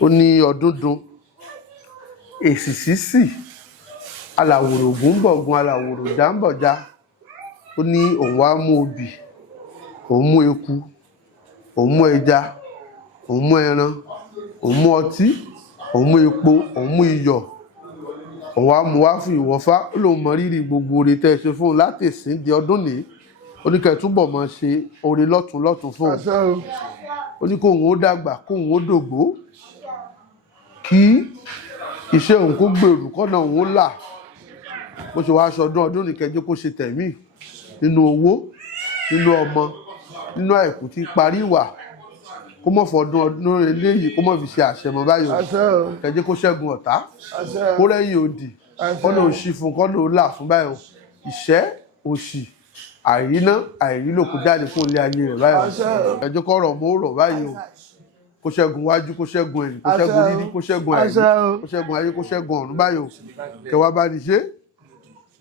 ó ní ọdún dun èsì sísì alàwòrò ògún bọ̀gun alàwòrò jàǹbọ̀já. Ó ní òun wá mú obì, òun mú eku, òun mú ẹja, òun mú ẹran, òun mú ọtí, òun mú epo, òun mú iyọ̀, òun wá mú wá fún ìwọ̀fá. Ó lóun mọ rírì gbogbo oore tẹ́ ẹ ṣe fún un láti ìsìn di ọdún nìí. Ó ní kẹ́ ẹ túbọ̀ máa ṣe oore lọ́tún lọ́tún fún un. Ó ní kóun ó dàgbà, kóun ó dògbó, kí iṣẹ́ òun kó gbèrú, kọ́nà òun ó là. Bó ṣe wá aṣọ ọdún ní kẹjọ kó ṣe tẹ̀mí nínú owó, nínú ọmọ, nínú àìkú tí parí ìwà. Kó mọ̀ fọdún ọdún eléyìí kó mọ̀ fi ṣe àṣẹmọ báyìí. Kẹjẹ kó ṣẹ́gun ọ̀tá, kó rẹ́yìn òdì, kọ́nà òṣì fún, kọ́nà ó là fún báyìí. Ìṣẹ́, òṣì, àìríná, àìrílòkù jáde fún ilé ayé rẹ̀ báyìí. Kẹjẹ kó rọ̀ mọ́ rọ̀ báyìí o. Kó ṣẹ́gun wájú, kó ṣẹ́gun ẹ̀yìn, kó ṣẹ́gun rírí, kó ṣẹ́gun àìrí, kó ṣẹ́gun ayé, kó ṣẹ́gun ọ̀run báyìí o. Kẹwàá bá ní ṣe.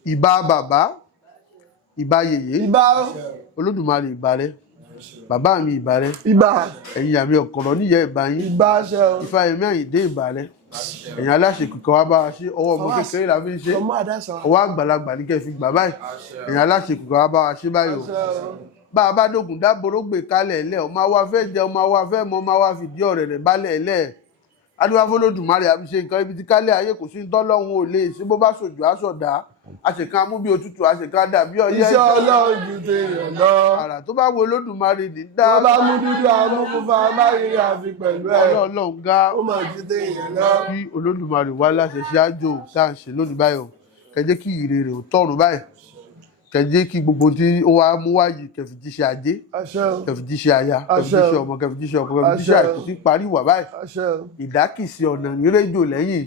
Ìbà bàbá, ìbà yèyé, Olódùmarè ìbà rẹ. Bàbá mi ìbà rẹ. Ẹ̀yin àmì ọ̀kọ̀rọ̀ níyẹ̀ ìbà yín. Ifá Yẹmí Àyìndé ìbà rẹ. Ẹ̀yin aláṣẹ kìkọ̀ wá bá wa ṣe. Ọwọ́ ọmọ kékeré la fi ń ṣe. Ọwọ́ àgbàlagbà ní kẹ́ fi gbà báyìí. Ẹ̀yin aláṣẹ kìkọ̀ wá bá wa ṣe báyìí o. Bá a bá dógùn dábòrò gbé kalẹ̀ ẹ̀lẹ́, ọmọ wa fẹ́ jẹ, ọmọ wa fẹ́ mọ, ọmọ wa fìdí ọ̀rẹ́ rẹ̀ balẹ̀ ẹ̀lẹ́. Adúwá f'Olódùmarè àbí ṣe nǹkan ibi tí kálẹ̀ ayé kò sí tọ́lọ́hun ò lè ṣe. Bó bá ṣòjò aṣọ̀dá, àṣekan amú bí òtútù, àṣekan dàbí ọyẹ́. Iṣẹ́ Ọlọ́run ju tèèyàn lọ. Àrà tó bá wo Olódùmarè ní dá. Wọ́n bá mú dúdú amúkúfà amáyírí àfi pẹ̀lú ẹ̀. Ọlọ́run gá. Ó máa ju tèèyàn lọ. Kí Olódùmarè wá láṣẹ ṣe àjò tá à ń ṣe lónìí báyìí o. Kẹjẹ́ kí ire rẹ̀ ò tọ̀run báyìí. Kẹjẹ́ kí gbogbo tí ó wá mú wáyé kẹfìjíṣẹ́ ajé, kẹfìjíṣẹ́ aya, kẹfìjíṣẹ́ ọmọ, kẹfìjíṣẹ́ ọkọ, kẹfìjíṣẹ́ àìkú tí parí wà báyìí. Ìdákìsí ọ̀nà nírèjò lẹ́yìn.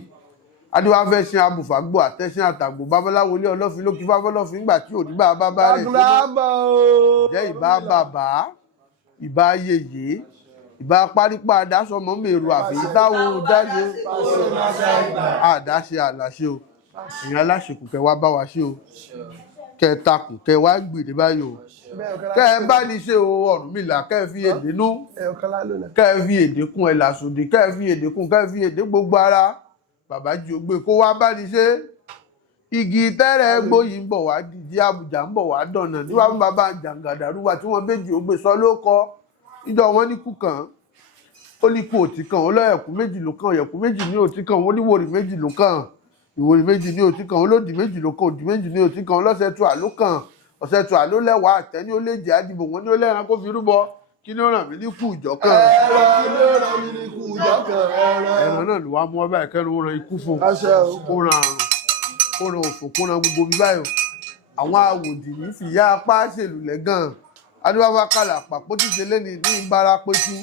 Adúwá fẹ́ sin abùfàgbò àtẹ́sìn àtàgbò babaláwo ilé ọlọ́fin ló kí fáfọ́lọ́fin nígbà tí ò ní bá bá rẹ̀ jẹ́ ìbá bàbá, ìbá yèyé, ìbá parípa àdásọmọ mèrò àfẹ́yí táwọn dáyé àdáṣe àlàṣe o. Ẹ̀yin aláṣekù kẹ wá bá wa ṣe o. Kẹ takùn kẹ wá gbèdé báyìí o. Kẹ ẹ bá ní ṣe o Ọ̀rúnmìlà, kẹ fi èdè nú, kẹ fi èdè kún ẹ làsòdì, kẹ fi èdè kún, kẹ fi èdè gbogbo ara. Bàbá jí ogbe kó wá bá ní ṣe. Igi tẹ́rẹ̀ gbóyì ń bọ̀ wá dìdí àbùjá ń bọ̀ wá dọ̀nà níwá fún bàbá jàǹgàdàrúwà tí wọ́n béjì ogbe sọ ló kọ. Níjọ wọn ní kú kan, ó ní kú òtí kan, ó lọ́yẹ̀kú méjì ló kàn, ọ̀yẹ̀kú méjì ní òtí kan, ó ní wòrì méjì ló kàn, ìwòrì méjì ní òtí kan, olódì méjì ló kàn, òdì méjì ní òtí kan, ọlọ́sẹ̀ tu àló kan, ọ̀sẹ̀ tu àló lẹ́wàá àtẹ́ni ó lè jẹ́ àdìbò wọn ní ó lẹ́ran kó fi rúbọ. Kí ni ó ràn mí ní kú ìjọ kan? Ẹran ló ràn mí ní kú ìjọ kan. Ẹran náà ló wá mú ọba ìkẹrù ó ran ikú fún, kó ran àrùn, kó ran òfò, kó ran gbogbo bí báyìí. Àwọn àwòdì ní fìyà apá ṣèlú lẹ́gàn. Adúbábá kàlà pàpọ̀ tí ṣe léni ní ìbára péjú.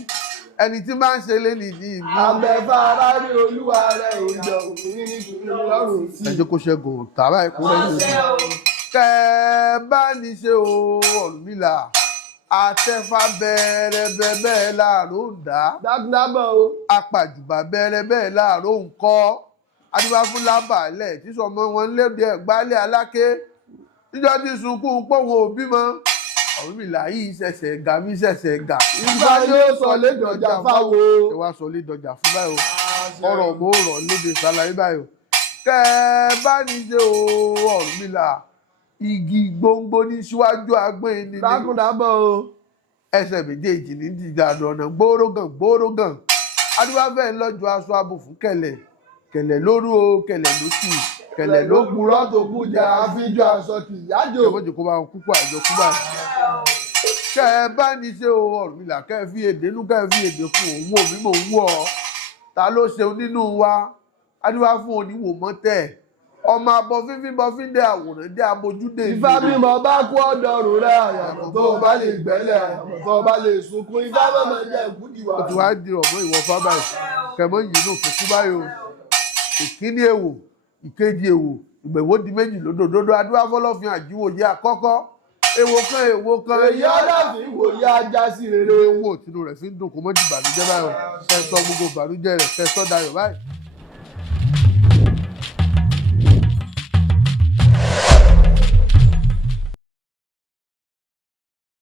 Ẹni tí máa ń ṣe léni ní ìlú. Àbẹ̀fara ní olúwa rẹ̀ òjò òfin ní ìpínlẹ̀ lọ́rùn sí. Ẹ jẹ́ kó ṣẹ́gun tàbá ẹ̀kú lẹ́yìn òjò. Kẹ bá ní ṣe o Ọ̀rúnmìlà. Àtẹ̀fà bẹ̀rẹ̀ bẹ́ẹ̀ láàró ń dá. Dákúndábọ̀ o. Apàjùbà bẹ̀rẹ̀ bẹ́ẹ̀ láàró ń kọ́. Adúbá fún lábàálẹ̀ tí sọmọ wọn lédè ẹ̀gbálẹ̀ aláké. Níjọ́ tí sunkún pòun òbí mọ́. Ọ̀rúnmìlà yìí ṣẹ̀ṣẹ̀ ga mí ṣẹ̀ṣẹ̀ ga. Ifá yóò sọ lédọjà fáwo. Ẹ wá sọ lédọjà fún báyìí o. Ọ̀rọ̀ mo rọ̀ lédè ṣàlàyé báyìí o. Kẹ bá ní ṣe o Ọ̀rúnmìlà. Igi gbòǹgbò ní síwájú agbọ́n ẹni ní. Dákúndábọ̀ o. Ẹsẹ̀ méjèèjì ní dídá ọ̀nà gbórógàn. Adúbá fẹ́ lọ́jọ́ aṣọ abo fún kẹ̀lẹ̀. Kẹ̀lẹ̀ lóru o, kẹ̀lẹ̀ lókì. Kẹ̀lẹ̀ ló purọ́ tó kú jẹ àfijọ́ aṣọ kì í yájò. Ẹ mọ̀jẹ̀ kó bá wọn kúkú àjọ kú báyìí. Kẹ ẹ bá ní ṣe o Ọ̀rúnmìlà, kẹ ẹ fi èdè nú, kẹ ẹ fi èdè kún òun wò mí mò ń wọ̀ ọ́. Ta ló ṣe nínú wa? Adúbá fún oníwò mọ́tẹ̀. Ọmọ abọ fífín bọ fín dé àwòrán dé abojúdé. Ifá bímọ bá kú ọ̀dọ̀rùn rẹ̀ àyàmọ̀ tó o bá lè gbẹ́lẹ̀ àyàmọ̀ tó o bá lè sunkún. Ifá bọ̀mọ̀ jẹ́ ìkúdìwà. Ó ti wá di ọ̀mọ́ ìwọ̀fá báyìí. Kẹ̀mọ́ yìí ló fòkú báyìí o. Ìkíní èwò, ìkejì èwò, ìgbẹ̀wò di méjì lódòdó. Adúbá fọlọ́fin àjíwòye àkọ́kọ́. Èwò kan. Èyí ọlọ́fin wòye ajá sí rere. Owó tinú rẹ̀ fi ń dùn kó mọ́ di ìbànújẹ́ báyìí o. Kẹ sọ gbogbo ìbànújẹ́ rẹ̀, kẹ sọ dayọ̀ báyìí.